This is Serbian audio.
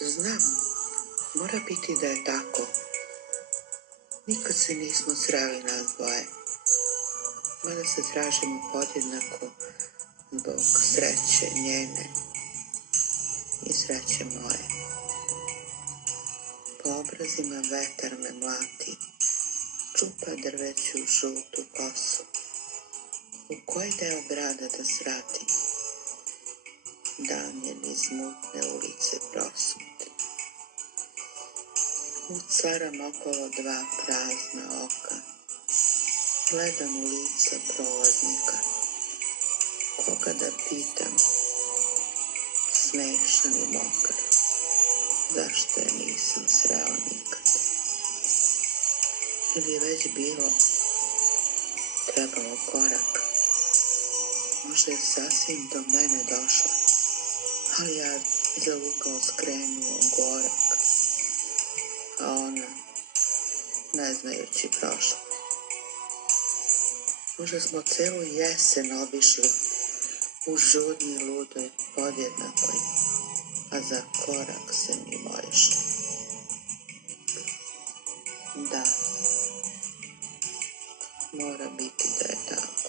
Znam, mora biti da je tako. Nikad se nismo sreli nas dvoje, mada se tražimo podjednako zbog sreće njene i sreće moje. Po obrazima vetar me mlati, čupa drveću žutu kosu. U koji deo grada da sratim? Dan je niz mutne ulice prosut. Ucaram okolo dva prazna oka, gledam u lica prolaznika. Koga da pitam, smešan i mokar, zašto je nisam sreo nikad? Ili je već bilo, trebalo korak, možda je sasvim do mene došla, ali ja zalukao skrenuo gorak, a ona, ne znajući, prošla. Možda smo celu jesen obišli u žudnji ludoj podjednakoj, a za korak se mimo išli. Da, mora biti da je tako.